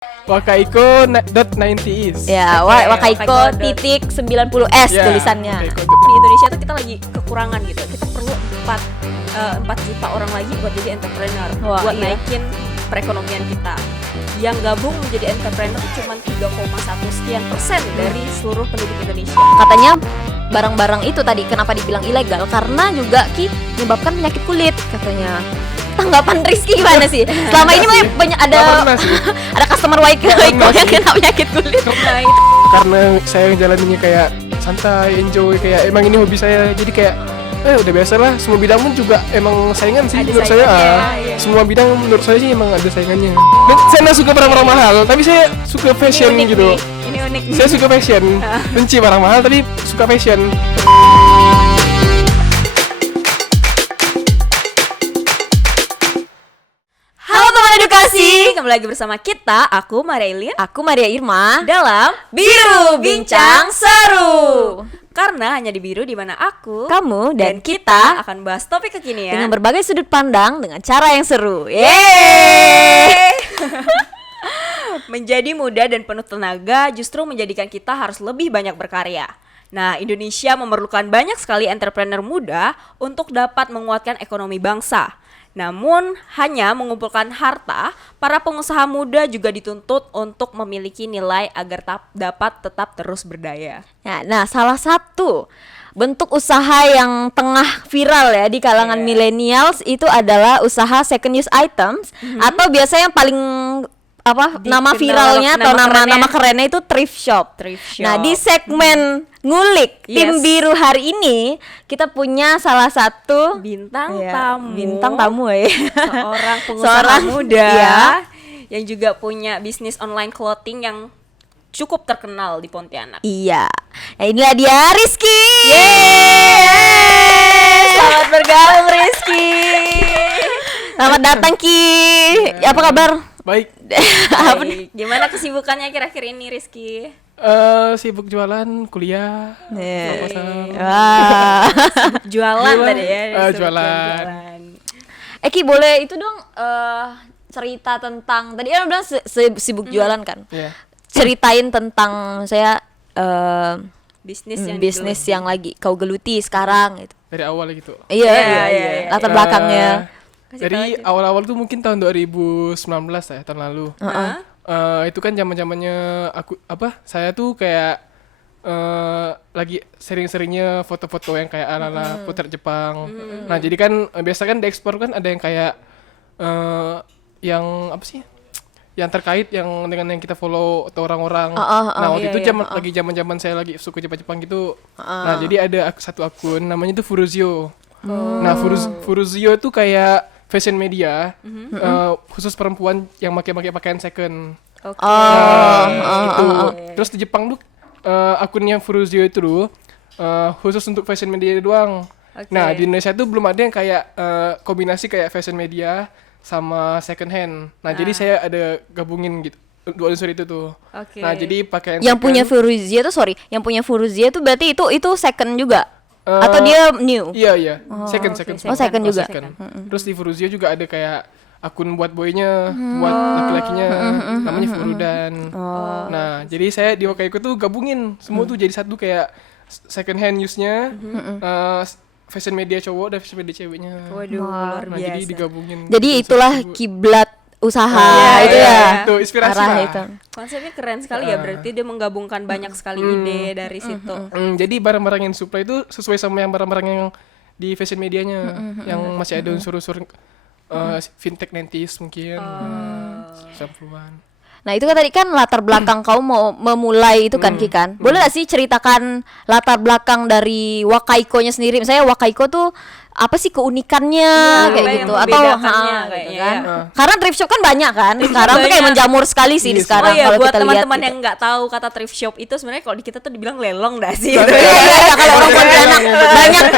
Wakaiko.90s. Ya, Wakaiko titik 90s tulisannya. Di Indonesia tuh kita lagi kekurangan gitu. Kita perlu 4 juta orang lagi buat jadi entrepreneur, buat naikin perekonomian kita. Yang gabung menjadi entrepreneur cuma 3,1% dari seluruh penduduk Indonesia. Katanya barang-barang itu tadi kenapa dibilang ilegal? Karena juga menyebabkan penyakit kulit katanya. Tanggapan Rizky gimana sih? Selama ini banyak ada customer Wakaiko yang kena penyakit kulit. Karena saya ngejalaninnya kayak santai, enjoy, kayak emang ini hobi saya. Jadi kayak udah biasa lah. Semua bidang pun juga emang saingan sih menurut saya. Iya. Semua bidang menurut saya sih emang ada saingannya. Dan saya nggak suka barang-barang mahal, tapi saya suka fashion ini unik gitu. Ini unik. Saya suka fashion. Benci barang mahal tapi suka fashion. Edukasi, kembali lagi bersama kita, aku Maria Ilin, Aku Maria Irma dalam Biru Bincang Seru. Karena hanya di Biru di mana aku, Kamu dan kita akan bahas topik kekinian dengan berbagai sudut pandang dengan cara yang seru. Yeay! Menjadi muda dan penuh tenaga justru menjadikan kita harus lebih banyak berkarya. Nah, Indonesia memerlukan banyak sekali entrepreneur muda untuk dapat menguatkan ekonomi bangsa. Namun, hanya mengumpulkan harta, para pengusaha muda juga dituntut untuk memiliki nilai agar dapat tetap terus berdaya. Nah, salah satu bentuk usaha yang tengah viral ya di kalangan millennials itu adalah usaha second use items atau biasanya yang paling nama viralnya atau nama kerennya itu thrift shop. Nah, di segmen ngulik tim biru hari ini kita punya salah satu bintang tamu seorang pengusaha muda yang juga punya bisnis online clothing yang cukup terkenal di Pontianak. Iya. Nah, inilah dia Rizky. Yeay! Selamat bergabung Rizky. Selamat datang Ki. Apa kabar? Baik. Baik. Gimana kesibukannya akhir-akhir ini Rizky? Sibuk jualan, kuliah, Jualan tadi ya. Jualan. Ki boleh itu dong cerita tentang tadi kan udah sibuk jualan kan? Yeah. Ceritain tentang saya bisnis yang lagi kau geluti sekarang gitu. Dari awal gitu. Iya. Latar belakangnya. Dari awal-awal tuh mungkin tahun 2019 ya, tahun lalu. Itu kan zaman-zamannya saya tuh kayak lagi sering-seringnya foto-foto yang kayak ala-ala potret Jepang. Nah, jadi kan biasa kan diekspor kan ada yang kayak yang apa sih? Yang terkait yang dengan yang kita follow atau orang-orang. Nah, waktu itu lagi zaman-zaman saya lagi suka Jepang gitu. Nah, jadi ada satu akun namanya tuh Furuzio. Nah, Furuzio itu kayak fashion media khusus perempuan yang pakai pakaian second. Gitu. Terus di Jepang tuh akunnya Furuzio itu tuh khusus untuk fashion media doang. Nah, di Indonesia tuh belum ada yang kayak kombinasi kayak fashion media sama second hand. Nah, jadi saya ada gabungin gitu dua unsur itu tuh. Nah, jadi pakaian yang punya Furuzio tuh berarti itu second juga. Atau dia new? Iya. Second juga. Terus di Furuzio juga ada kayak akun buat boynya, buat laki-lakinya, namanya Furudan. Nah, jadi saya di Wakaiko tuh gabungin semua tuh jadi satu kayak second hand use-nya, fashion media cowok dan fashion media ceweknya. Waduh, luar biasa. Jadi digabungin. Jadi itulah kiblat usaha itu itu inspirasi lah. Itu. Konsepnya keren sekali ya, berarti dia menggabungkan banyak sekali ide dari situ. Jadi barang-barang yang supply itu sesuai sama yang barang-barang yang di fashion medianya, yang masih ada unsur-unsur fintech 90s mungkin, 90-an. Nah, itu kan tadi kan latar belakang kau mau memulai itu kan Ki kan. Boleh gak sih ceritakan latar belakang dari Wakaiko-nya sendiri? Misalnya Wakaiko tuh apa sih keunikannya kayak gitu atau gitu kan? Karena thrift shop kan banyak kan. Sekarang tuh kayak menjamur sekali sih di sekarang kalau buat kita lihat. Teman-teman gitu. yang nggak tahu kata thrift shop itu sebenarnya kalau di kita tuh dibilang lelong dah sih. Iya, kalau orang Pontianak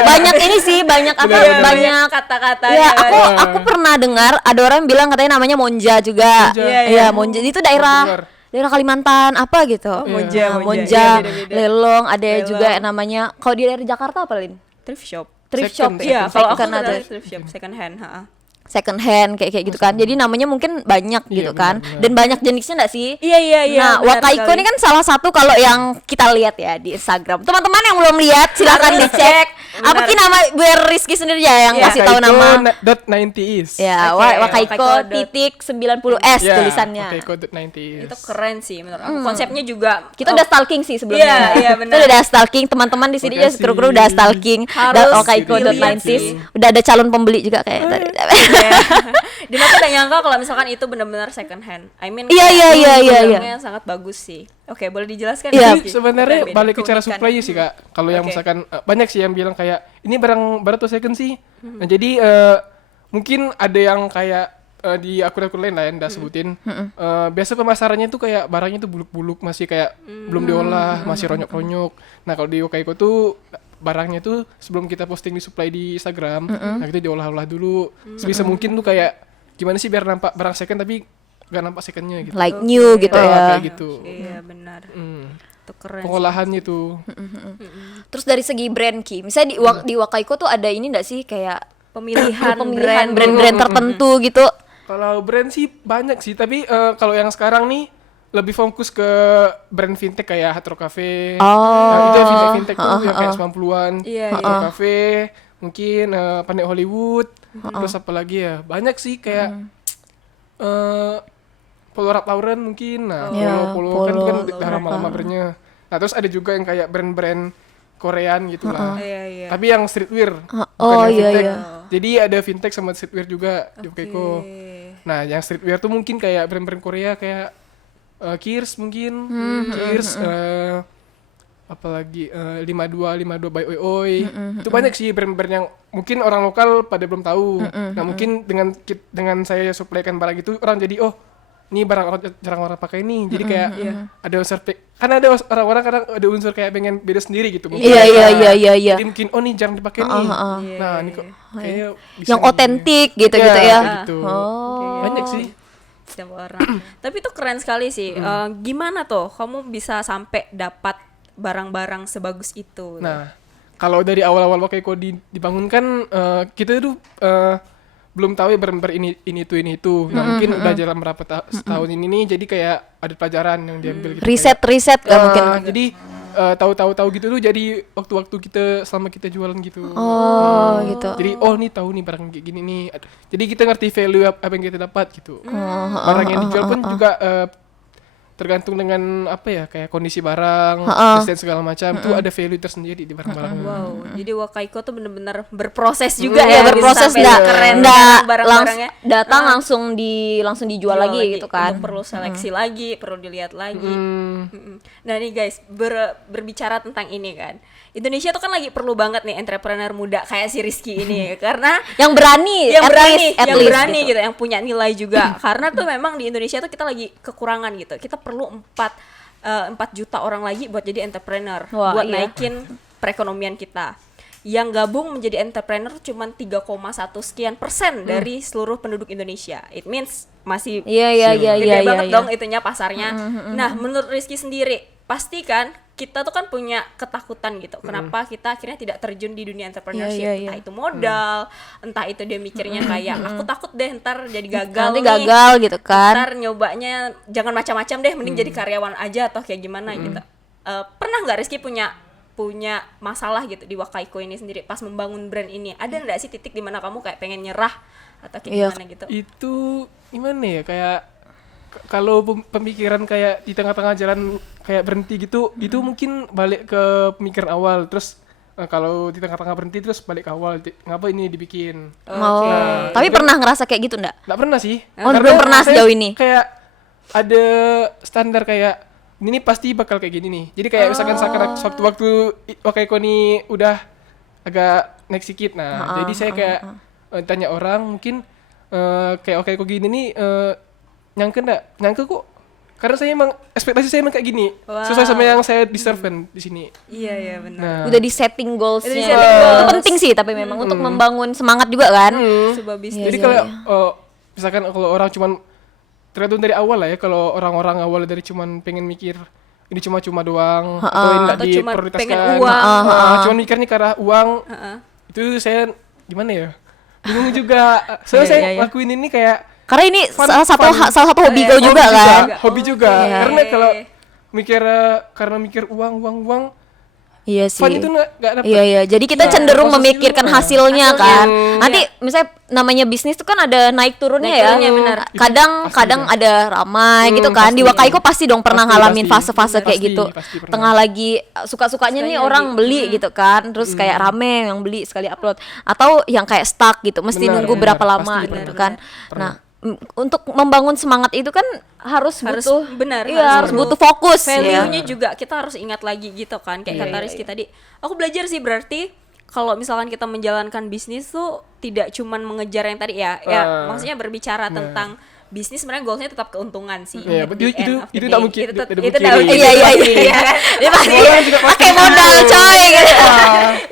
banyak ini sih, banyak banyak kata-kata. Ya, aku pernah dengar ada orang bilang katanya namanya Monja juga. Iya, Monja itu daerah Kalimantan apa gitu. Monja, lelong, ada juga yang namanya kalau di daerah Jakarta apa Lin? Thrift shop. Thrift shop. Iya, kalau aku kan ada thrift shop second hand, second hand kayak gitu kan. Jadi namanya mungkin banyak gitu kan. benar. Dan banyak jenisnya enggak sih? Iya. Nah, benar Wakaiko sekali. ini kan salah satu kalau yang kita lihat ya di Instagram. Teman-teman yang belum lihat silakan Harus dicek. cek, Apa benar. sih nama biar Rizky sendiri ya yang Iya. kasih tahu nama. Wakaiko.90is. Ya, Oke, Wakaiko Wakaiko. titik 90S Ya, tulisannya. Wakaiko.90is. Itu keren sih menurut aku. Konsepnya juga Kita udah stalking sih sebelumnya. Iya, Kita benar. udah stalking teman-teman di sini Makasih. juga kru-kru udah stalking Harus Wakaiko.90s. dilihat Udah ada calon pembeli juga kayak tadi. Iya. Dan aku udah nyangka kalau misalkan itu benar-benar second hand. I mean Iya, kayak iya. barangnya sangat bagus sih. Oke, boleh dijelaskan? Iya. Rizky? Jadi sebenarnya Beda balik ke cara keunikan. supply sih kak. Kalau yang Oke. misalkan banyak sih yang bilang kayak ini barang baru atau second sih. Nah jadi mungkin ada yang kayak di akun-akun lain lah yang udah sebutin. Biasa pemasarannya tuh kayak barangnya tuh buluk-buluk masih kayak belum diolah, masih ronyok-ronyok. Nah kalau di Wakaiko tuh barangnya tuh sebelum kita posting di supply di Instagram, nah kita diolah-olah dulu. Sebisa mungkin tuh kayak gimana sih biar nampak barang second tapi gak nampak secondnya gitu. Like new gitu ya. Kayak gitu. Iya, benar. Hmm. Itu keren. sih. Pengolahannya tuh. Terus dari segi brand Ki, misalnya di Wakaiko tuh ada ini enggak sih kayak Pemilihan brand-brand tertentu gitu. Kalau brand sih banyak sih, tapi kalau yang sekarang nih lebih fokus ke brand fintech kayak Hard Rock Cafe. Nah, itu yang fintech tuh yang kayak 90-an. Iya, Hard Rock Cafe, mungkin Planet Hollywood, terus apa lagi ya? Banyak sih kayak Polo Ralph Lauren mungkin. Nah, Ya, Polo kan Polo, kan udah lama-lama brandnya. Nah, terus ada juga yang kayak brand-brand Korean gitu lah. Iya. Tapi yang streetwear. Oh, yang iya, fintech. iya. Jadi ada fintech sama streetwear juga di Wakaiko. Nah, yang streetwear tuh mungkin kayak brand-brand Korea kayak Kiehl's mungkin, Kiehl's, apalagi 52 by Oi Oi. Itu banyak sih brand-brand yang mungkin orang lokal pada belum tahu. Nah, mungkin dengan saya supplykan barang itu orang jadi ini barang jarang orang pakai nih. Jadi kayak ada unsur kan ada orang-orang kadang ada unsur kayak pengen beda sendiri gitu. Mungkin. Iya. Jadi mungkin ini jarang dipakai nih. Nah, ini kok kayaknya bisa Yang nih. otentik gitu-gitu Iya, ya. gitu. Oh. Banyak sih. Setiap orang. Tapi itu keren sekali sih. Gimana tuh kamu bisa sampai dapat barang-barang sebagus itu? Nah, kalau dari awal-awal Wakaiko dibangun kan kita tuh belum tahu ya brand ini itu. Nah, mungkin udah jalan berapa setahun ini nih, jadi kayak ada pelajaran yang diambil gitu. Riset kan mungkin. Jadi tahu gitu tuh jadi waktu-waktu kita selama kita jualan gitu. Oh, gitu. Jadi nih tahu nih barang kayak gini nih. Jadi kita ngerti value apa yang kita dapat gitu. Barang yang dijual pun juga tergantung dengan apa ya kayak kondisi barang, desain segala macam itu ada value tersendiri di barang-barang. Wow, jadi Wakaiko tuh bener-bener berproses juga ya, Ya berproses bisa sampai keren enggak barang-barangnya. datang langsung dijual lagi gitu kan. Untuk perlu seleksi lagi, perlu dilihat lagi. Nah nih guys, berbicara tentang ini kan, Indonesia tuh kan lagi perlu banget nih entrepreneur muda kayak si Rizky ini karena Yang berani, yang at berani least gitu. Yang punya nilai juga karena tuh memang di Indonesia tuh kita lagi kekurangan gitu, kita perlu 4 juta orang lagi buat jadi entrepreneur. Wah, buat iya. naikin perekonomian kita. Yang gabung menjadi entrepreneur cuma 3,1 sekian persen dari seluruh penduduk Indonesia. It means masih Iya. gede banget dong itunya pasarnya. Nah, menurut Rizky sendiri, pasti kan kita tuh kan punya ketakutan gitu. Kenapa kita akhirnya tidak terjun di dunia entrepreneurship? Iya. Entah itu modal, entah itu dia mikirnya kayak aku takut deh ntar jadi gagal Nanti nih. gagal gitu kan. Ntar nyobanya jangan macam-macam deh, mending jadi karyawan aja atau kayak gimana gitu. Pernah nggak Rizky punya masalah gitu di Wakaiko ini sendiri pas membangun brand ini? Ada nggak sih titik dimana kamu kayak pengen nyerah atau kayak Iya. gimana gitu? Itu gimana ya kayak kalau pemikiran kayak di tengah-tengah jalan kayak berhenti gitu, itu mungkin balik ke pemikiran awal. Terus kalau di tengah-tengah berhenti terus balik ke awal, ngapa ini dibikin? Oh. Nah, Tapi itu kan- pernah ngerasa kayak gitu enggak? Nggak pernah sih. Oh, Karena belum pernah saya sejauh ini. Kayak ada standar kayak ini pasti bakal kayak gini nih. Jadi kayak misalkan waktu Wakaiko ini udah agak naik sedikit. Nah, jadi saya kayak tanya orang mungkin kayak Wakaiko gini nih nyangka enggak? Nyangka kok. Karena saya emang ekspektasi saya emang kayak gini. Wow. Sesuai sama yang saya deserve kan di sini. Iya benar. Nah, Udah di setting goalsnya. Udah di-setting goals. Itu penting sih tapi memang untuk membangun semangat juga kan. Sebuah bisnis. jadi kalau misalkan kalau orang cuman tergantung dari awal lah ya, kalau orang-orang awal dari cuman pengen mikir ini cuma doang atau ini nggak Atau cuma diprioritaskan, pengen uang. cuman mikirnya ke arah uang, itu saya gimana ya, bingung juga. Soalnya saya lakuin ini kayak karena ini salah satu hobi gue juga kan. Hobi juga. Karena kalau karena mikir uang. Iya sih. Fun itu nggak dapet. Iya. Jadi kita cenderung memikirkan hasilnya kan. Nanti misalnya namanya bisnis itu kan ada naik turunnya ya. Benar. Kadang ada ramai gitu kan. Di Wakaiko pasti dong pernah ngalamin fase-fase kayak gitu. Tengah lagi suka-sukanya nih orang beli gitu kan. Terus kayak rame yang beli sekali upload. Atau yang kayak stuck gitu. Mesti nunggu berapa lama gitu kan. Nah, untuk membangun semangat itu kan harus butuh harus butuh fokus. Value-nya juga kita harus ingat lagi gitu kan. Kayak kata Rizky tadi, aku belajar sih berarti kalau misalkan kita menjalankan bisnis tuh tidak cuman mengejar yang tadi ya maksudnya berbicara tentang bisnis sebenarnya goalsnya tetap keuntungan sih. Iya, itu tak mungkin. Itu iya. Dia pasti pakai modal coy gitu.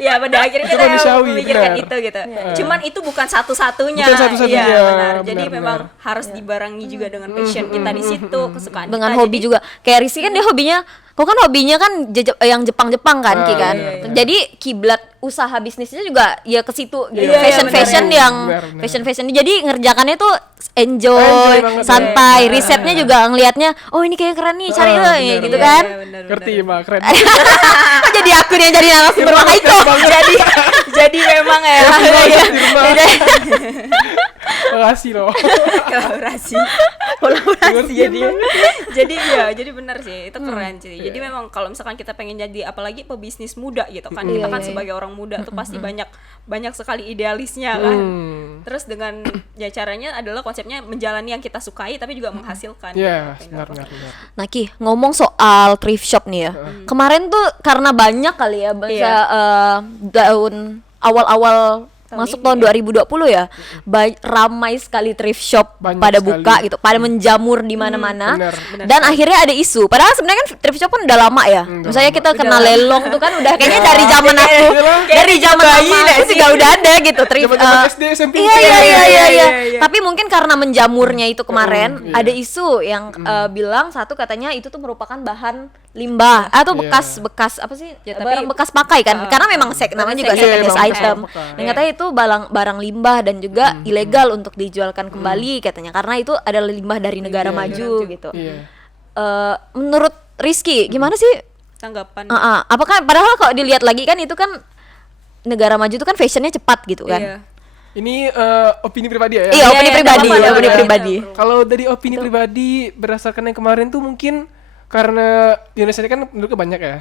Iya, pada akhirnya kita memikirkan itu gitu. Cuman itu bukan satu-satunya. Iya, benar. Jadi memang harus dibarengi juga dengan passion kita di situ, kesukaan kita. Dengan hobi juga. Kayak Rizky kan dia hobinya kan yang Jepang kan Ki kan. Jadi kiblat usaha bisnisnya juga ya ke situ gitu. Fashion yang fashion. Jadi ngerjakannya tuh enjoy, santai. Risetnya juga ngelihatnya, oh ini kayak keren nih, cari gitu kan. Ngerti Mbak, keren. Jadi akun yang jadi narasumber Wakaiko. Jadi memang ya. Makasih loh. Kolaborasi jadi benar sih, itu keren sih. Jadi memang kalau misalkan kita pengen jadi apalagi pebisnis muda gitu kan, kita kan sebagai orang muda tuh pasti banyak sekali idealisnya kan. Terus dengan caranya adalah konsepnya menjalani yang kita sukai tapi juga menghasilkan. Iya, benar. Nah Ki, ngomong soal thrift shop nih ya. Kemarin tuh karena banyak kali ya daun awal-awal masuk tahun 2020 ya, ramai sekali thrift shop pada buka gitu, pada menjamur di mana-mana. Dan akhirnya ada isu. Padahal sebenarnya kan thrift shop kan udah lama ya. Misalnya kita kenal lelong tuh kan udah kayaknya dari zaman aku, dari zaman bayi sih gak udah ada gitu thrift. SD SMP. Iya. Tapi mungkin karena menjamurnya itu kemarin ada isu yang bilang satu katanya itu tuh merupakan bahan limbah atau bekas apa sih barang bekas pakai kan, karena memang namanya juga second use item. Dan katanya itu barang limbah dan juga ilegal untuk dijualkan kembali katanya, karena itu adalah limbah dari negara maju gitu. Menurut Rizky gimana sih tanggapan? Apakah padahal kalau dilihat lagi kan itu kan negara maju itu kan fashionnya cepat gitu kan. Ini opini pribadi ya? Iya, opini pribadi. Kalau dari opini pribadi berdasarkan yang kemarin tuh mungkin karena di Indonesia ini kan penduduknya banyak ya.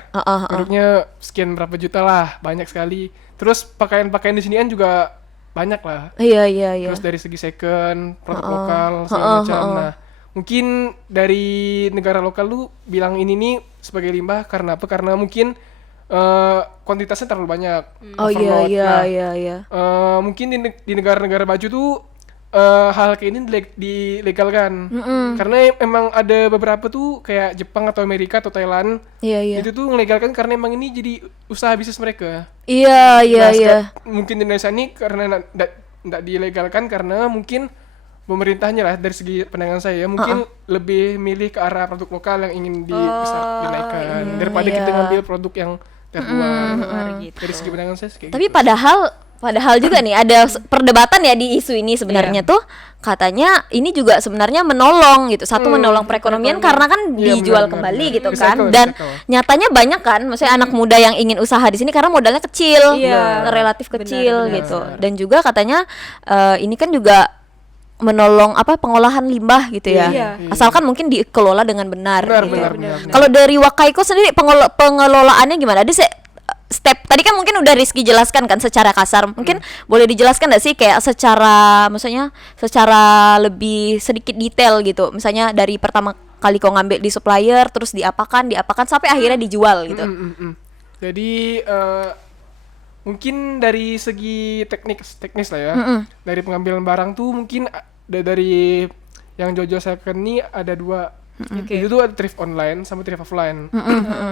Penduduknya sekian berapa juta lah, banyak sekali. Terus pakaian di sini kan juga banyak lah. Iya. Terus dari segi second, produk lokal segala macam. Nah, mungkin dari negara lokal lu bilang ini nih sebagai limbah karena apa? Karena mungkin kuantitasnya terlalu banyak. Iya. Mungkin di negara-negara maju tuh hal kayak ini dilegalkan. Karena emang ada beberapa tuh kayak Jepang atau Amerika atau Thailand. Itu tuh melegalkan karena emang ini jadi usaha bisnis mereka. Iya. Mungkin di Indonesia ini karena enggak dilegalkan karena mungkin pemerintahnya lah, dari segi pandangan saya mungkin lebih milih ke arah produk lokal yang ingin dinaikkan daripada kita ngambil produk yang terluar. Dari segi pandangan saya kayak tapi gitu. Padahal juga nih ada perdebatan ya di isu ini sebenarnya tuh katanya ini juga sebenarnya menolong gitu. Menolong perekonomian karena kan dijual kembali gitu kan. Dan nyatanya banyak kan, maksudnya anak muda yang ingin usaha di sini karena modalnya kecil, relatif kecil gitu. Dan juga katanya ini kan juga menolong pengolahan limbah gitu ya. Asalkan mungkin dikelola dengan benar. Benar. Kalau dari Wakaiko sendiri pengelolaannya gimana? Ada step tadi kan mungkin udah Rizky jelaskan kan secara kasar, mungkin boleh dijelaskan nggak sih kayak secara lebih sedikit detail gitu, misalnya dari pertama kali kau ngambil di supplier terus diapakan sampai akhirnya dijual gitu. Jadi mungkin dari segi teknis lah ya, dari pengambilan barang tuh mungkin dari yang Jojo second ini ada dua. Itu tuh ada thrift online sama thrift offline.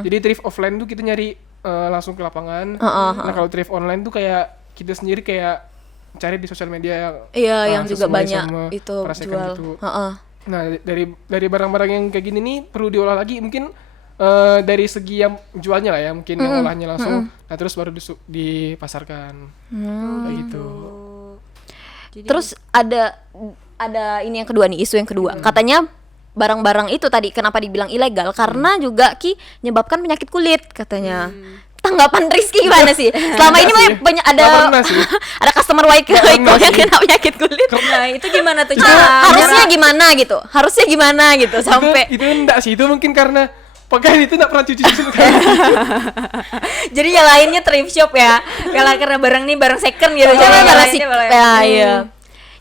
Jadi thrift offline tuh kita nyari langsung ke lapangan. Nah kalau thrift online tuh kayak kita sendiri kayak cari di sosial media yang juga banyak itu jual. Gitu. Nah dari barang-barang yang kayak gini nih perlu diolah lagi mungkin dari segi yang jualnya lah ya, mungkin yang olahnya langsung. Nah terus baru dipasarkan kayak gitu. Terus ada ini yang kedua nih, isu yang kedua. Katanya barang-barang itu tadi kenapa dibilang ilegal karena juga menyebabkan penyakit kulit katanya. Tanggapan Rizky gimana sih? Selama ini banyak ada ada customer Waiko yang kena penyakit kulit. Nah, itu gimana tuh Harusnya gimana gitu sampai itu enggak sih, itu mungkin karena pakaian itu enggak pernah cuci Jadi yang lainnya thrift shop ya. Kalau karena barang nih barang second gitu. Iya.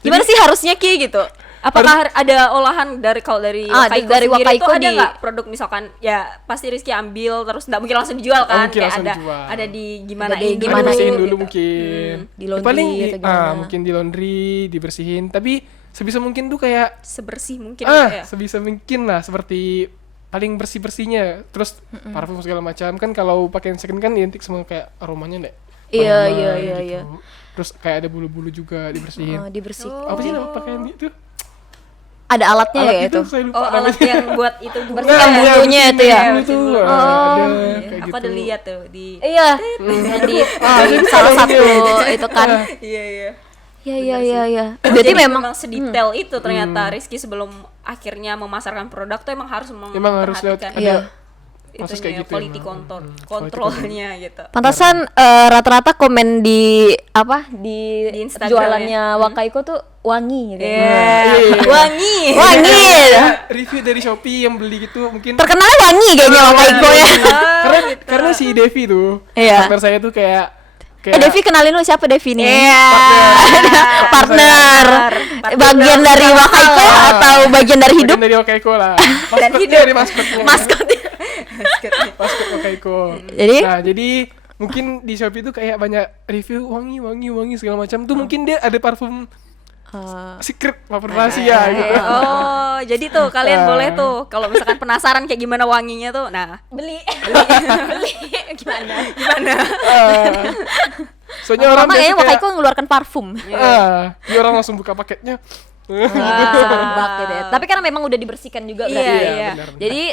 Gimana sih harusnya Ki gitu? Apakah ada olahan dari Wakaiko dari sendiri Wakaiko itu ada nggak produk misalkan ya pasti Rizky ambil terus nggak mungkin langsung dijual kan? Mungkin langsung dijual. ada di gimana dibersihin dulu gitu. mungkin. Di laundry Paling atau gimana? mungkin di laundry, dibersihin, tapi sebisa mungkin tuh kayak Sebersih mungkin gitu ya. sebisa mungkin lah seperti paling bersih-bersihnya. Terus parfum segala macam kan kalau pakaian second kan identik semua kayak aromanya enggak? Iya. Terus kayak ada bulu-bulu juga dibersihin. Apa sih nama pakaian itu? Ada alatnya Alat ya itu. saya lupa Oh, alat namanya. yang buat itu Bersihkan bulunya itu ya. Itu Oh, ada kayak aku gitu. ada lihat tuh di Iya, di salah satu itu kan. Iya. Iya. Oh, Berarti jadi memang sedetail itu ternyata Rizky sebelum akhirnya memasarkan produk tuh emang harus lewat memperhatikan Iya. proses itunya, kayak gitu quality emang. kontrolnya gitu. pantasan rata-rata komen di di Instagram jualannya Wakaiko tuh wangi gitu. Wangi. Wangi. Review dari Shopee yang beli gitu mungkin Terkenalnya wangi kayaknya Wakaiko ya. karena si Devi tuh Iya. partner saya tuh kayak Devi kenalin lu siapa Devi nih? Iya. Partner. Bagian dari Wakaiko atau bagian dari hidup? bagian dari Wakaiko lah. Dan Maskotnya hidup. dari maskotnya. Maskotnya. Maskot Wakaiko. Jadi mungkin di Shopee tuh kayak banyak review wangi segala macam tuh mungkin dia ada parfum secret parfum rahasia gitu. Oh, jadi tuh kalian boleh tuh kalau misalkan penasaran kayak gimana wanginya tuh. Nah, beli gimana? Soalnya orang Lama biasa ya kayak Wakaiko mengeluarkan parfum. dia orang langsung buka paketnya. Semerbak gitu ya. Tapi karena memang udah dibersihkan juga berarti. Iya. benar. Jadi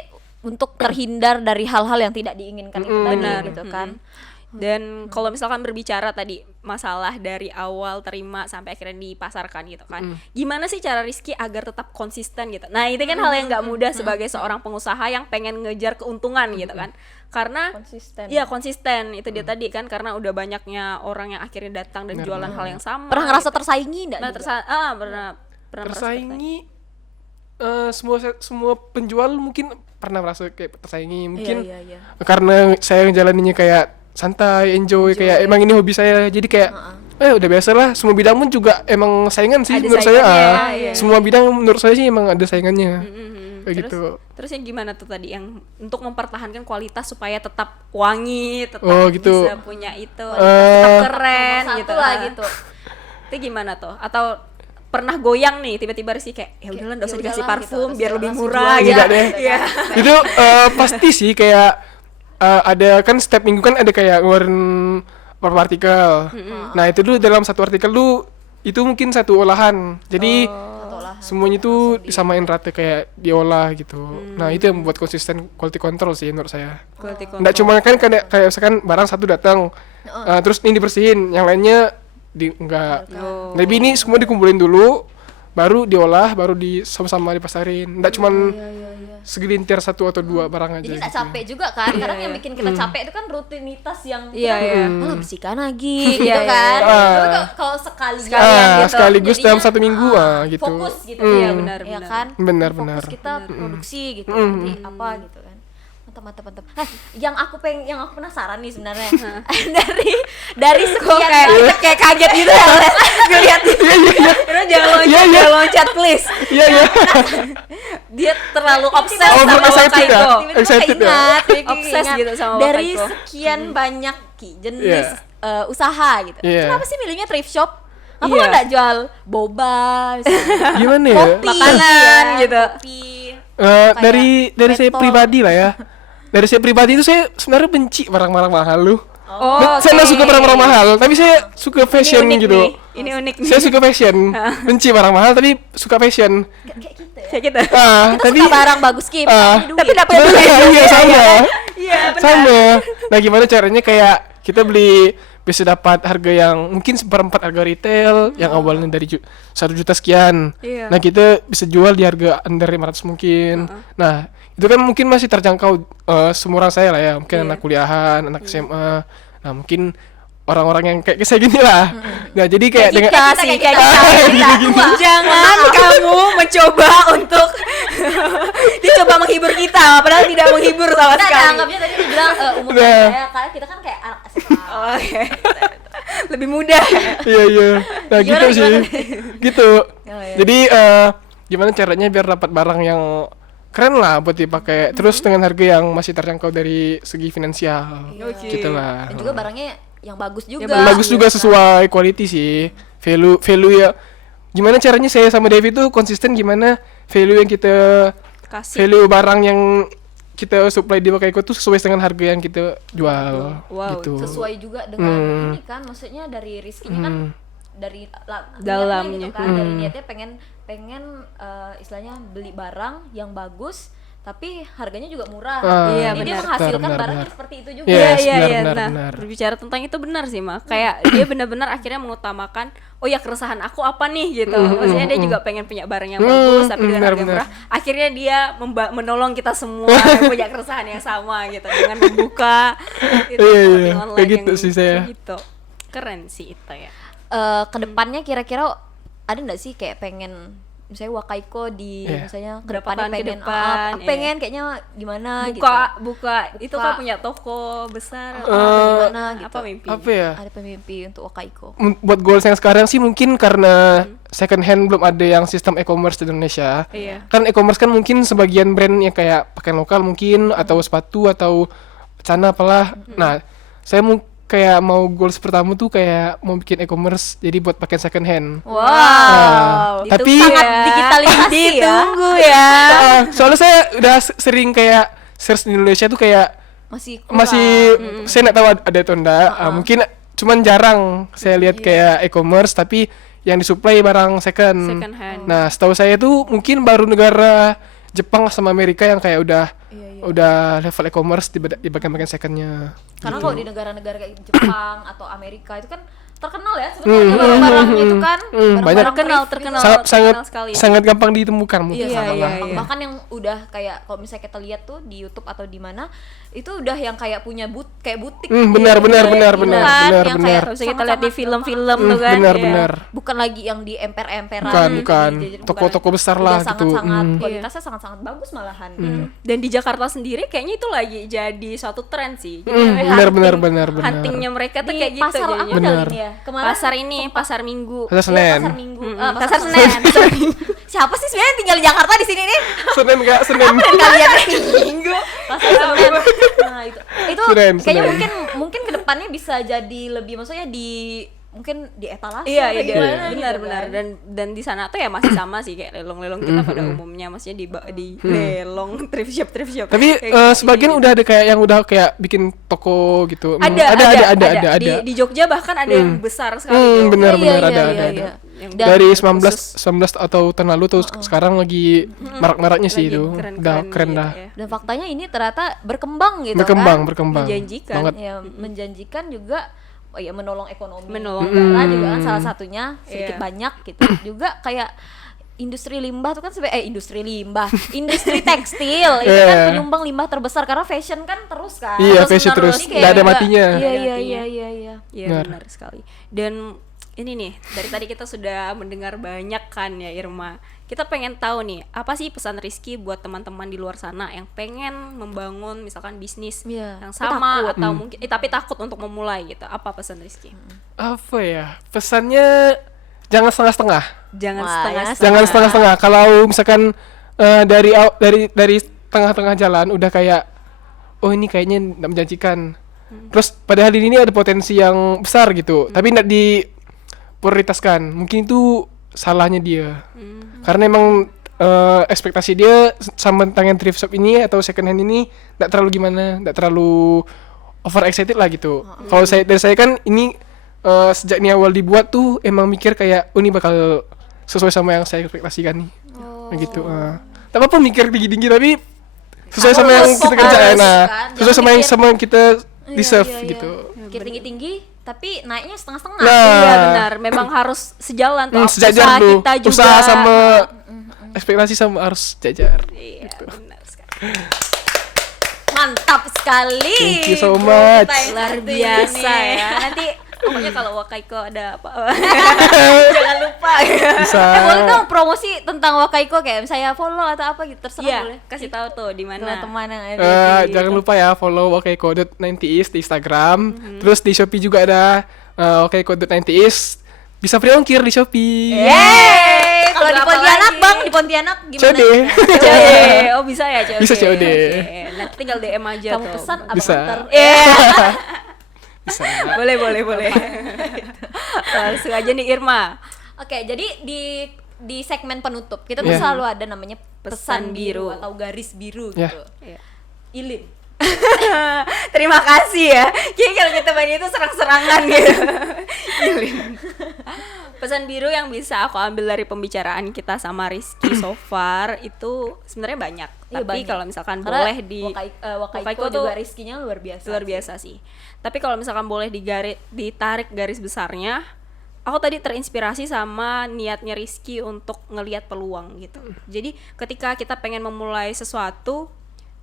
untuk terhindar dari hal-hal yang tidak diinginkan itu tadi Benar. gitu kan. Dan kalau misalkan berbicara tadi masalah dari awal terima sampai akhirnya dipasarkan gitu kan, gimana sih cara Rizky agar tetap konsisten gitu? Nah itu kan hal yang nggak mudah sebagai seorang pengusaha yang pengen ngejar keuntungan gitu kan, karena Konsisten. Iya konsisten itu dia tadi kan, karena udah banyaknya orang yang akhirnya datang dan jualan hal yang sama. Pernah ngerasa gitu. tersaingi enggak? Pernah merasa Tersaingi semua penjual mungkin pernah merasa kayak tersaingi mungkin Iya. karena saya ngejalaninnya kayak santai, enjoy. Kayak emang ini hobi saya jadi kayak udah biasa lah. Semua bidang pun juga emang saingan sih Ada menurut saya. saingannya, iya. Semua bidang menurut saya sih emang ada saingannya kayak gitu. Terus yang gimana tuh tadi yang untuk mempertahankan kualitas supaya tetap wangi, tetap gitu. bisa punya itu, tetap keren Satu gitu lah gitu. Itu gimana tuh? Atau pernah goyang nih tiba-tiba sih kayak ya udahlah nggak usah dikasih parfum gitu, biar terus lebih langsung murah jual gitu. Enggak deh. Iya. Itu pasti sih kayak ada kan setiap minggu kan ada kayak ngeluarin beberapa artikel. Nah itu dulu dalam satu artikel dulu itu mungkin satu olahan. Jadi semuanya itu disamain rata kayak diolah gitu. Nah itu yang membuat konsisten quality control sih menurut saya. Quality Nggak cuma kan kayak misalkan barang satu datang, terus ini dibersihin, yang lainnya enggak. Lebih ini semua dikumpulin dulu, baru diolah, baru sama-sama dipasarin. Nggak cuma segelintir satu atau dua barang aja. Jadi nggak gitu. capek juga kan? Kadang yang bikin kita capek itu kan rutinitas yang Iya. malah bersihkan lagi Iya, gitu kan. iya. Tapi kalau sekali Sekaligus dalam satu minggu gitu. fokus gitu Iya, ya. benar, Ya benar. kan? Benar. Fokus kita produksi gitu. Nanti apa gitu kan. Mantap. Yang aku penasaran nih sebenarnya dari sekian Kayak kaget gitu ya ngeliat jangan loncat please. Iya. Dia terlalu obses Oh, sama excited ya? Wakaiko. tiba-tiba Excited ya? keingat, Obses gitu sama dari Wakaiko. sekian banyak jenis usaha gitu. Iya. Kenapa sih milihnya thrift shop? Apa Iya. nggak jual boba, misalnya, Gimana ya? kopi, Makanan gitu. kopi. Dari saya Beton. pribadi lah ya. Dari saya pribadi itu saya sebenarnya benci barang-barang mahal lu. Oh, Saya nggak suka barang-barang mahal, tapi saya suka fashion unik gitu. nih. Ini unik nih. Saya suka fashion, benci barang mahal tapi suka fashion. Kayak gitu ya. Kayak gitu. Kita Tapi suka barang bagus Kim, Tapi dapat duit. iya sama. Iya, benar. Sama. Nah gimana caranya kayak kita beli bisa dapat harga yang mungkin seperempat harga retail yang awalnya dari 1 juta sekian. Nah kita bisa jual di harga under 500 mungkin. Nah itu kan mungkin masih terjangkau semua orang saya lah ya, mungkin anak kuliahan, anak SMA. Nah mungkin orang-orang yang kayak saya gini lah. Nah jadi kayak dengan jangan kamu mencoba untuk dicoba menghibur kita, padahal tidak menghibur sama sekali. Anggapnya tadi dibilang umumnya saya, karena kita kan kayak anak SMA. Oke. Lebih mudah. Iya. Nah gitu sih. Gitu. iya. Jadi gimana caranya biar dapat barang yang keren lah buat dipakai, terus dengan harga yang masih terjangkau dari segi finansial. Gitu lah. Dan juga barangnya yang bagus juga. Bagus juga, sesuai quality sih. Value ya. Gimana caranya saya sama Devi tuh konsisten, gimana value yang kita Kasih. value barang yang kita supply di Wakaiko tuh sesuai dengan harga yang kita jual. Wow, gitu. Sesuai juga dengan ini kan, maksudnya dari rizkinya kan dari Dalamnya. niatnya gitu kan, dari niatnya pengen istilahnya beli barang yang bagus tapi harganya juga murah. Iya, Jadi dia benar. menghasilkan Benar, barang benar. yang seperti itu juga. Yes, Iya. benar, Nah, benar. berbicara tentang itu benar sih, Mak. Kayak dia benar-benar akhirnya mengutamakan, oh ya keresahan aku apa nih gitu. Maksudnya dia juga pengen punya barang yang bagus tapi dengan harga benar. murah. Akhirnya dia menolong kita semua yang punya keresahan yang sama gitu dengan membuka itu Iya, online kayak gitu yang sih saya. Gitu. Keren sih itu ya. Kedepannya kira-kira ada nggak sih kayak pengen misalnya Wakaiko di misalnya Berapa kedepannya tahun ke pengen depan, pengen kayaknya gimana Buka itu Buka. kan punya toko besar gitu gimana gitu. apa mimpi? Apa ya? ada mimpi untuk Wakaiko. Buat goals yang sekarang sih mungkin karena second hand belum ada yang sistem e-commerce di Indonesia. Iya. Kan e-commerce kan mungkin sebagian brand yang kayak pakaian lokal mungkin atau sepatu atau celana apalah. Nah, saya kayak mau goals pertama tuh kayak mau bikin e-commerce jadi buat pakaian second hand. Wow. Tapi sangat digitalisasi ya. Ditunggu ya. Soalnya saya udah sering kayak search di Indonesia tuh kayak Masih kurang. masih saya nggak tahu ada atau enggak. Mungkin cuman jarang saya lihat kayak e-commerce tapi yang disuplai barang second. Second hand. Nah, setahu saya tuh mungkin baru negara Jepang sama Amerika yang kayak udah level e-commerce di bagian-bagian secondnya. Karena kalau di negara-negara kayak Jepang atau Amerika itu kan terkenal ya sebenarnya barang-barangnya itu kan banyak. terkenal sekali. Sangat gampang ditemukan mungkin. Iya. Bahkan yang udah kayak kalau misalnya kita lihat tuh di YouTube atau di mana itu udah yang kayak punya kayak butik. Benar. Yang benar. kayak Bisa kita lihat di film-film tuh kan. Benar. Bukan lagi yang di emper-emperan. Bukan. Toko-toko besar lah gitu. Sangat-sangat kualitasnya sangat-sangat bagus malahan. Dan di Jakarta sendiri kayaknya itu lagi jadi suatu tren sih. Jadi Benar. huntingnya mereka tuh Di kayak gitu pasar apa jadinya. Benar. ini ya? Kemarin Pasar Minggu. Pasar Senen. Pasar Minggu. Pasar Senen. Siapa sih sebenarnya yang tinggal di Jakarta di sini nih? Senin enggak Senin. Kalian Minggu. Pasar Senen. Nah, itu Senen, kayaknya Senen. mungkin kedepannya bisa jadi lebih, maksudnya mungkin di etalase. Iya, kayak gimana gitu benar. kan. Dan di sana tuh ya masih sama sih kayak lelong-lelong kita pada umumnya, maksudnya di lelong thrift shop. Tapi Kayak sebagian gitu. udah ada kayak yang udah kayak bikin toko gitu. Ada. Di Jogja bahkan ada yang besar sekali. tuh. Benar Iya, ada. iya. Yang Dan Dari 19 atau tahun lalu tuh sekarang lagi marak-maraknya sih lagi itu. Udah keren gitu dah. ya. Dan faktanya ini ternyata berkembang gitu Berkembang. Menjanjikan. Banget. Ya, menjanjikan juga. Oh ya, menolong ekonomi Menolong. negara juga kan salah satunya sedikit Iya. banyak gitu. Juga kayak industri limbah tuh kan industri tekstil itu kan Iya. penyumbang limbah terbesar karena fashion kan terus kan. Iya, fashion terus. Ini kayak Nggak ada juga- matinya. Iya. Iya, Benar. benar sekali. Dan ini nih, dari tadi kita sudah mendengar banyak kan ya Irma. Kita pengen tahu nih, apa sih pesan Rizky buat teman-teman di luar sana yang pengen membangun misalkan bisnis Iya, yang tapi sama takut. atau mungkin tapi takut untuk memulai gitu. Apa pesan Rizky? Apa ya? Pesannya jangan setengah-setengah. Jangan Wah, setengah-setengah. Jangan setengah-setengah. Kalau misalkan dari tengah-tengah jalan udah kayak oh ini kayaknya nggak menjanjikan. Terus padahal ini ada potensi yang besar gitu, tapi nggak diprioritaskan. Mungkin itu salahnya dia. Karena emang ekspektasi dia sama tentang yang thrift shop ini atau second hand ini nggak terlalu over excited lah gitu. Kalau dari saya kan ini sejak ini awal dibuat tuh emang mikir kayak ini bakal sesuai sama yang saya ekspektasikan nih. Gitu. Tak apa-apa mikir tinggi-tinggi tapi sesuai sama yang kita kerjain. Nah, sesuai sama yang kita deserve gitu. Mikir tinggi-tinggi tapi naiknya setengah-setengah. Nah. Iya benar, memang harus sejalan tuh sejajar usaha tuh. kita juga. Usaha sama ekspektasi sama harus sejajar. Iya, benar sekali. Mantap sekali. Thank you so much. Kita yang Luar satu biasa ini. ya. Nanti pokoknya kalau Wakaiko ada apa jangan lupa. Bisa. Boleh dong promosi tentang Wakaiko kayak saya follow atau apa gitu terserah Iya, boleh. kasih tahu tuh di mana. Teman-teman yang ada di Jangan lupa ya follow wakaiko.90is di Instagram. Terus di Shopee juga ada wakaiko.90is. Bisa free ongkir di Shopee. Yeay, kalau di Apa Pontianak lagi? Bang, di Pontianak gimana? COD. COD. Oh bisa ya COD. Bisa COD. Oke, nanti tinggal DM aja Kamu tuh. pesan apa Bisa. antar? Bisa. Boleh. Langsung aja nih Irma. Oke, jadi di segmen penutup kita tuh Yeah. selalu ada namanya Pesan pesan biru biru. atau garis biru Yeah. gitu. Iya. Ilin. Terima kasih ya. Kayaknya kalau kita main itu serang-serangan gitu. Pesan biru yang bisa aku ambil dari pembicaraan kita sama Rizky so far itu sebenarnya banyak. Iya, Tapi banyak. kalau misalkan Karena boleh di Wakaiko Wakaiko juga tuh rizkinya luar biasa. luar biasa sih. Tapi kalau misalkan boleh ditarik garis besarnya, aku tadi terinspirasi sama niatnya Rizky untuk ngelihat peluang gitu. Jadi ketika kita pengen memulai sesuatu,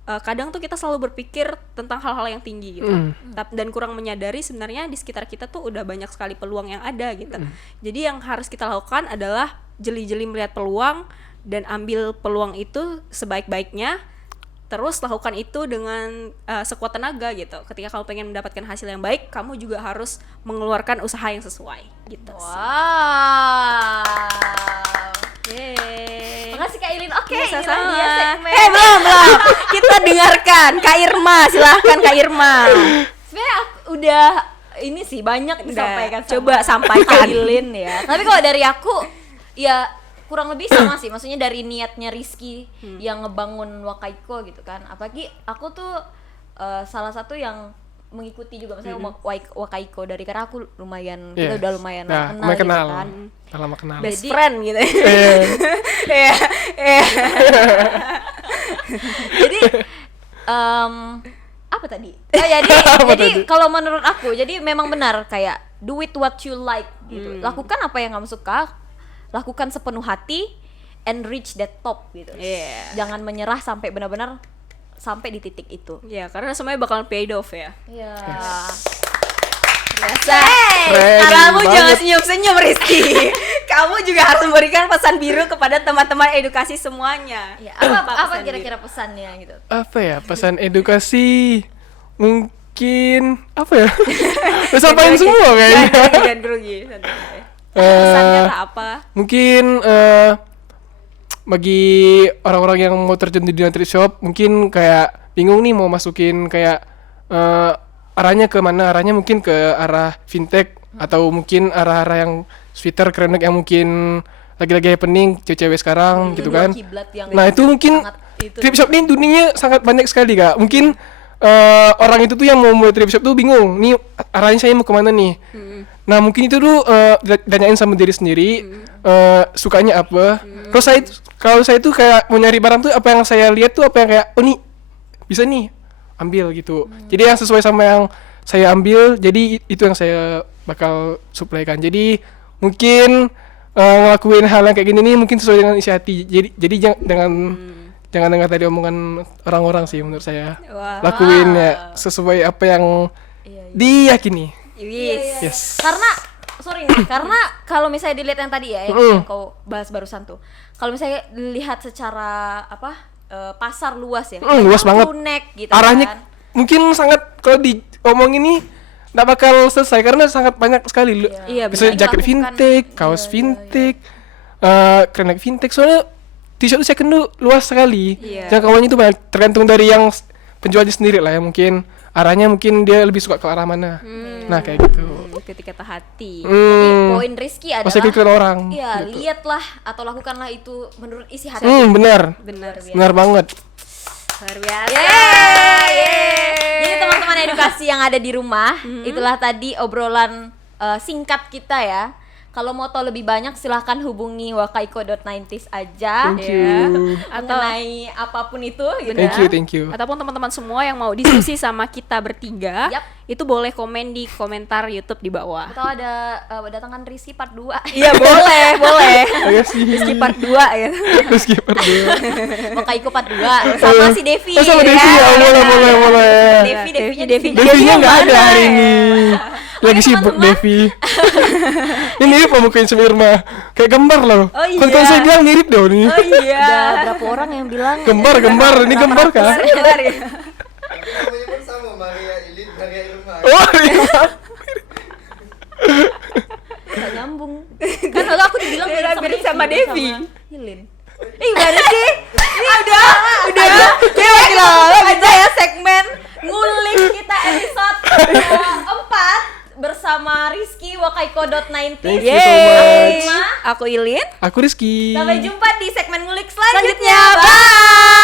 kadang tuh kita selalu berpikir tentang hal-hal yang tinggi gitu, dan kurang menyadari sebenarnya di sekitar kita tuh udah banyak sekali peluang yang ada gitu. Jadi yang harus kita lakukan adalah jeli-jeli melihat peluang dan ambil peluang itu sebaik-baiknya. Terus lakukan itu dengan sekuat tenaga gitu. Ketika kamu pengen mendapatkan hasil yang baik, kamu juga harus mengeluarkan usaha yang sesuai gitu. Wow. Yeay. Makasih Kak Ilin. Oke, Iya, inilah sama-sama. dia segmen. Belum. Kita dengarkan Kak Irma, silahkan Kak Irma. Sebenarnya aku udah ini sih banyak disampaikan sama Coba sampaikan. Kak Ilin ya. Tapi kalau dari aku ya kurang lebih sama sih. Maksudnya dari niatnya Rizky yang ngebangun Wakaiko gitu kan. Apalagi aku tuh salah satu yang mengikuti juga misalnya Wakaiko dari karena aku lumayan kita udah lumayan kenal gitu kan. Lama kenal. Best friend gitu. Iya. Jadi apa tadi? Jadi kalau menurut aku jadi memang benar kayak do it what you like gitu. Lakukan apa yang kamu suka, lakukan sepenuh hati and reach that top gitu. Iya. Jangan menyerah sampai benar-benar sampai di titik itu. Ya, karena semuanya bakalan paid off ya. Iya. Biasa. Keren Kamu banget. jangan senyum-senyum Rizky. Kamu juga harus memberikan pesan biru kepada teman-teman edukasi semuanya. Ya, apa pesan kira-kira pesannya gitu? Apa ya pesan edukasi? Mungkin apa ya? Udah sampaikan semua kayaknya. Jangan grogi. Santai. Pesannya tak apa? Mungkin bagi orang-orang yang mau terjun di dunia thrift shop mungkin kayak bingung nih mau masukin kayak arahnya ke mana, arahnya mungkin ke arah fintech atau mungkin arah-arah yang sweater kerenek yang mungkin lagi-lagi happening cewek-cewek sekarang gitu kan. Nah itu mungkin thrift shop ini dunianya sangat banyak sekali Kak. Mungkin orang itu tuh yang mau mulai thrift shop tuh bingung nih arahnya saya mau kemana nih. Nah mungkin itu tuh tanyain sama diri sendiri sukanya apa. Terus kalau saya tuh kayak mau nyari barang tuh apa yang saya lihat tuh apa yang kayak oh nih bisa nih ambil gitu. Jadi yang sesuai sama yang saya ambil jadi itu yang saya bakal suplaikan. Jadi mungkin ngelakuin hal yang kayak gini nih mungkin sesuai dengan isi hati. Jadi jangan dengar tadi omongan orang-orang sih menurut saya. Wah. Lakuin ya sesuai apa yang diyakini. Yes. Karena kalau misalnya dilihat yang tadi ya yang kau bahas barusan tuh. Kalau misalnya dilihat secara pasar luas ya. Luas banget. Tunek gitu Arahnya kan. mungkin sangat kalau diomongin ini nggak bakal selesai karena sangat banyak sekali. Iya, Bisa benar. jaket Dilakukan. vintage, kaos vintage, kerenek vintage. Soalnya t-shirt itu second tuh luas sekali. Iya. Jangkauannya itu banyak tergantung dari yang penjualnya sendiri lah ya mungkin. Arahnya mungkin dia lebih suka ke arah mana. Nah kayak gitu. Ketika kata hati. Jadi poin Rizky adalah Pasti ikut orang. iya, gitu. lihatlah atau lakukanlah itu menurut isi hati. Benar. Benar sih. Benar banget. Luar biasa. Jadi teman-teman edukasi yang ada di rumah, itulah tadi obrolan singkat kita ya. Kalau mau tahu lebih banyak silahkan hubungi wakaiko.90s aja. Thank you. Mengenai apapun itu gitu. Thank you. Ataupun teman-teman semua yang mau diskusi sama kita bertiga, Yap. itu boleh komen di komentar YouTube di bawah. Atau ada datangan Rizky part 2. Iya boleh, boleh. Iya sih. Rizky part 2 ya. Terus skipper dulu. Wakaiko part 2 sama si Devi. Oh, sama Devi ya, boleh. Devinya nggak ada hari ini. Lagi sibuk Devi. Ini mirip sama mukanya sama Irma. Kayak gembar loh. Oh, iya. Kan saya bilang mirip dong nih. Oh iya. Udah berapa orang yang bilang Gembar. Ini gembar kan? Gembar ya. Namanya pun sama, Maria Ilin, Maria Irma. Oh iya. gak nyambung. Kan lalu aku dibilang Mirip sama Devi. Hilin. Gimana sih? Ini udah. Kayak makin lama aja ya segmen ngulik kita episode 4 bersama Rizky wakaiko.90s. Thank you so much. Yeay. Aku Ilin. Aku Rizky. Sampai jumpa di segmen ngulik selanjutnya. Selanjutnya, bye.